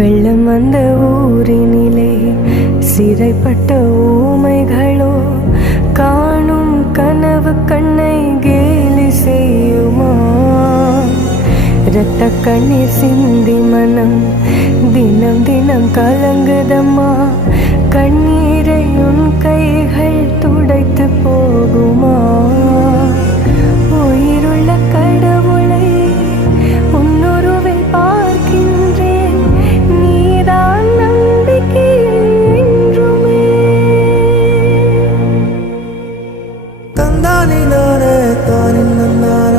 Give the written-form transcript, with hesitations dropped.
வெள்ளம் வந்த ஊரினிலே சிறைப்பட்ட ஊமைகளோ காணும் கனவு கண்ணை கேலி செய்யுமா? இரத்த கண்ணீர் சிந்தி மனம் தினம் தினம் கலங்குதம்மா. கண்ணீரை உன் கைகள் துடைத்து போகுமா?